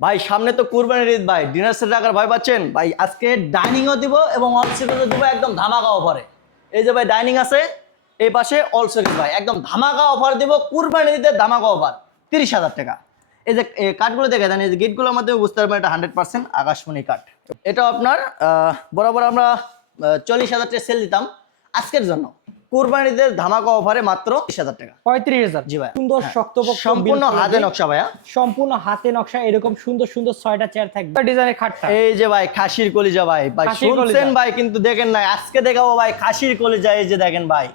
ভাই সামনে তো কুরবানির ঈদ ভাই, ডিনার সেট রাখার ভয় পাচ্ছেন ভাই? আজকে ডাইনিংও দিব এবং অল শোকেসও দিব একদম ধামাকা অফারে। এই যে ভাই ডাইনিং আছে, এই পাশে অল শোকেস ভাই একদম ধামাকা অফার দিব। কুরবানির ঈদের ধামাকা অফার 30,000 টাকা। এই যে কাঠগুলো দেখে দেন, এই যে গেটগুলোর মাধ্যমে বুঝতে পারবেন এটা 100% আকাশমণি কাঠ। এটা আপনার বরাবর আমরা 40,000 টাকা সেল দিতাম, আজকের জন্য কুরবানিদের ধামাকা অফারে মাত্র 30,000 টাকা। 35,000। জি ভাই, সুন্দর শক্তপোক্ত সম্পূর্ণ হাতে নকশা ভাইয়া, সম্পূর্ণ হাতে নকশা। এরকম সুন্দর সুন্দর 6টা চেয়ার থাকবে ডিজাইনের খাটটা। এই যে ভাই খাসির কলিজা ভাই, ভাই শুনছেন ভাই কিন্তু দেখেন নাই, আজকে দেখাবো ভাই খাসির কলিজা। এই যে দেখেন ভাই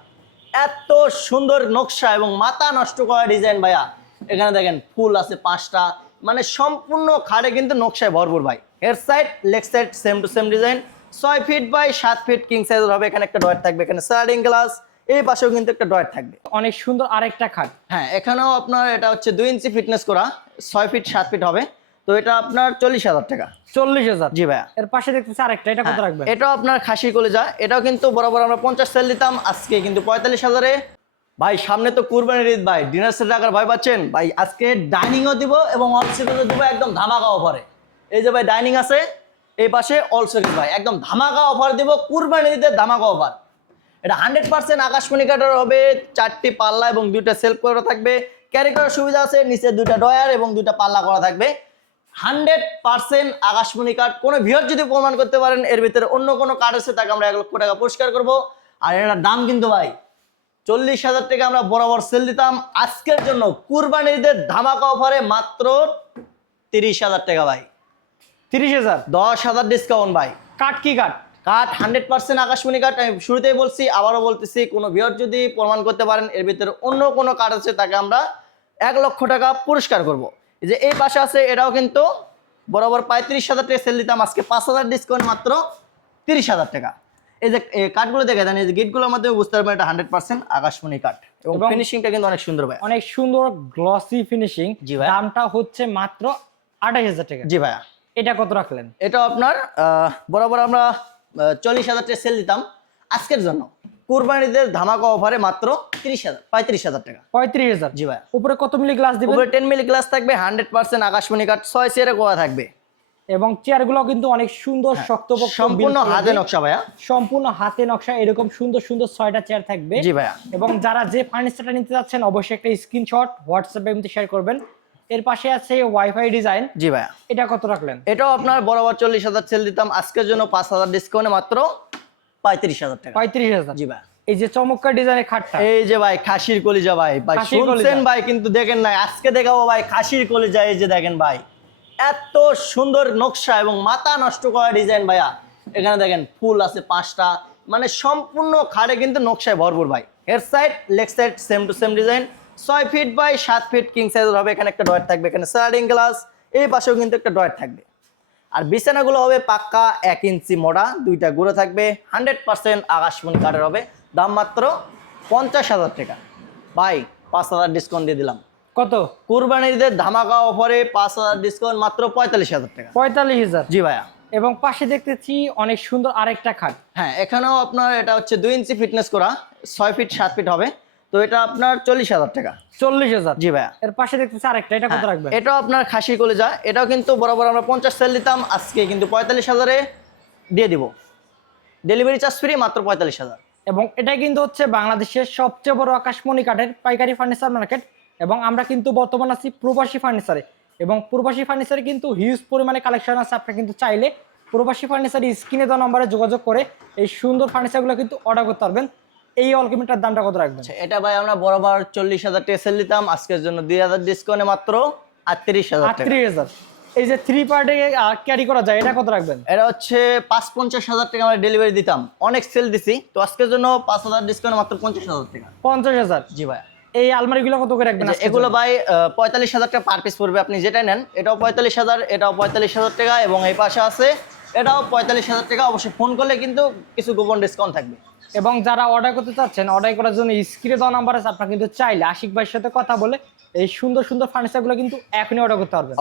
এত সুন্দর নকশা এবং মাথা নষ্ট করা ডিজাইন ভাইয়া। এখানে দেখেন ফুল আছে 5টা, মানে সম্পূর্ণ খাড়ে কিন্তু নকশায় ভরপুর ভাই। Head side leg side same to same design, 6 feet by 7 feet king সাইজের হবে। এখানে একটা ডয়ার থাকবে, এখানে স্লাইডিং গ্লাস, এই পাশেও কিন্তু একটা ডয়ার থাকবে। অনেক সুন্দর আরেকটা খাট। হ্যাঁ, এখানেও আপনার এটা হচ্ছে 2 ইঞ্চি ফিটনেস করা, 6 ফিট 7 ফিট হবে। তো এটা আপনার 40,000 টাকা। 40,000। জি ভাইয়া। এর পাশে দেখতেছি আরেকটা, এটা কত রাখবেন? এটাও আপনার খাসির কলিজা, এটাও কিন্তু বরাবর আমরা 50 সেল দিতাম, আজকে কিন্তু 45,000-এ। ভাই সামনে তো কুরবানির ঈদ ভাই, ডিনার সেট রাখার ভয় পাচ্ছেন ভাই? আজকে ডাইনিংও দিব এবং অল শোকেসও দিব একদম ধামাকা অফারে। এই যে ভাই ডাইনিং আছে, এই পাশে অল শোকেস ভাই একদম ধামাকা অফার দিব। কুরবানির ঈদের ধামাকা অফার। এটা 100% আকাশমণি কাঠের হবে, 4টি পাল্লা এবং 2টা সেলফ করা থাকবে। ক্যারি করার সুবিধা আছে, নিচে 2টা ডয়ার এবং 2টা পাল্লা করা থাকবে। 100% আকাশমণি কাঠ। কোনো ভিউয়ার যদি প্রমাণ করতে পারেন এর ভিতরে অন্য কোনো কাঠ আছে, তাকে আমরা 1 লক্ষ টাকা পুরস্কার করব। আর এটার দাম কিন্তু ভাই 40,000 টাকা আমরা বরাবর সেল দিতাম, আজকের জন্য কুরবানির ঈদের ধামাকা অফারে মাত্র 30,000 টাকা ভাই। 30,000। 10,000 ডিসকাউন্ট ভাই। কাঠ কি কাঠ? কাঠ 100% আকাশমণি কাঠ। আমি শুরুতেই বলছি, আবারও বলতেছি, কোনো ভিউয়ার যদি প্রমাণ করতে পারেন এর ভিতরে অন্য কোনো কাঠ আছে, তাকে আমরা 1 লক্ষ টাকা পুরস্কার করব। এই যে এই পাশে আছে, এটাও কিন্তু বরাবর 35,000 টাকা সেল দিতাম, আজকে 5,000 ডিসকাউন্ট মাত্র 30,000 টাকা। এই যে কাঠগুলো দেখে দেন, এই যে গেটগুলোর মাধ্যমে বুঝতে পারবেন এটা 100% আকাশমণি কাঠ এবং ফিনিশিংটা কিন্তু অনেক সুন্দর ভাই, অনেক সুন্দর গ্লসি ফিনিশিং। জি ভাই। দামটা হচ্ছে মাত্র 28,000 টাকা। জি ভাইয়া। এটা কত রাখলেন? এটা আপনার বরাবর আমরা 40,000 টাকা সেল দিতাম, আজকের জন্য কুরবানিদের ধামাকা অফারে মাত্র 35,000 টাকা। 35,000। জি ভাই। উপরে কত মিলি গ্লাস দিবেন? উপরে 10 মিলি গ্লাস থাকবে, 100% আকাশমণি কাঠ, 6 চেয়ারে করা থাকবে এবং চেয়ারগুলো কিন্তু অনেক সুন্দর শক্তপোক্ত, সম্পূর্ণ হাতে নকশা ভাইয়া, সম্পূর্ণ হাতে নকশা। এরকম সুন্দর সুন্দর 6টা চেয়ার থাকবে। জি ভাইয়া। এবং যারা যে ফার্নিচারটা নিতে যাচ্ছেন অবশ্যই একটা স্ক্রিনশট হোয়াটসঅ্যাপে এমনি শেয়ার করবেন। এর পাশে আছে ওয়াইফাই ডিজাইন। জি ভাইয়া। এটা কত রাখলেন? এটাও আপনার বরাবর 40,000 সেল দিতাম, আজকের জন্য 5,000 ডিসকাউন্টে মাত্র 35,000 টাকা। 35,000। জি ভাইয়া। এই যে চমৎকার ডিজাইনের খাটটা, এই যে ভাই খাসির কলিজা ভাই, ভাই শুনছেন ভাই কিন্তু দেখেন নাই, আজকে দেখাবো ভাই খাসির কলিজা। এই যে দেখেন ভাই এত সুন্দর নকশা এবং মাথা নষ্ট করা ডিজাইন ভাইয়া। এখানে দেখেন ফুল আছে 5টা, মানে সম্পূর্ণ খাড়ে কিন্তু নকশায় ভরপুর ভাই। Head side leg side same to same design, 6 feet by 7 feet king সাইজের হবে। এখানে একটা ডয়ার থাকবে, এখানে স্লাইডিং গ্লাস, এই পাশেও কিন্তু একটা ডয়ার থাকবে। আর বিছানাগুলো হবে পাক্কা 1 ইঞ্চি মোটা, 2টা গুঁড়ো থাকবে, 100% আকাশমণি কাঠের হবে। দাম মাত্র 50,000 টাকা ভাই, 5,000 ডিসকাউন্ট দিয়ে দিলাম। কত? কুরবানির ঈদের ধামাকা অফারে 5,000 ডিসকাউন্ট মাত্র 45,000 টাকা। 45,000। জি ভাইয়া। এবং পাশে দেখতেছি অনেক সুন্দর আরেকটা খাট। হ্যাঁ, এখানেও আপনার এটা হচ্ছে 2 ইঞ্চি ফিটনেস করা, 6 ফিট 7 ফিট হবে। তো এটা আপনার 40,000 টাকা। 40,000। জি ভাইয়া। এর পাশে দেখতেছি আরেকটা, এটা কত রাখবেন? এটাও আপনার খাসির কলিজা, এটাও কিন্তু বরাবর আমরা 50 সেল দিতাম, আজকে কিন্তু 45,000-এ দিয়ে দিব। ডেলিভারি চার্জ ফ্রি, মাত্র 45,000। এবং এটা কিন্তু হচ্ছে বাংলাদেশের সবচেয়ে বড় আকাশমণি কাঠের পাইকারি ফার্নিচার মার্কেট। এবং আমরা কিন্তু বর্তমান আছি প্রবাসী ফার্নিচারে, এবং প্রবাসী ফার্নিচারে কিন্তু হিউজ পরিমাণে কালেকশন আছে। আপনি কিন্তু চাইলে প্রবাসী ফার্নিচারের স্ক্রিনে দেওয়া নম্বরে যোগাযোগ করে এই সুন্দর ফার্নিচারগুলো কিন্তু অর্ডার করতে পারবেন। এই অলকিমিটার দামটা কত রাখবেন? এটা ভাই আমরা বরাবর 40,000 টাকা সেল দিতাম, আজকের জন্য 2,000 ডিসকাউন্টে মাত্র 38,000 টাকা। 38,000। এই যে 3 পার্টে ক্যারি করা যায়, এটা কত রাখবেন? এটা হচ্ছে 50,000 টাকা আমরা ডেলিভারি দিতাম, অনেক সেল দিছি, তো আজকের জন্য 5,000 ডিসকাউন্ট মাত্র 50,000 টাকা। 50,000। জি ভাই। এই আলমারিগুলো কত করে রাখবেন? এগুলো ভাই 45,000 টাকা পার পিস পড়বে, আপনি যেটা নেন। এটাও 45,000, এটাও 45,000 টাকা, এবং এই পাশে আছে এটাও 45,000 টাকা। অবশ্যই ফোন করলে কিন্তু কিছু গোপন ডিসকাউন্ট থাকবে। এবং যারা অর্ডার করতে চাচ্ছেন, অর্ডার করার জন্য স্ক্রিনে দেওয়া নাম্বার আছে, আপনারা কিন্তু চাইলে আশিক ভাইয়ের সাথে কথা বলে এই সুন্দর সুন্দর ফার্নিচারগুলো কিন্তু এখনই অর্ডার করতে পারবেন।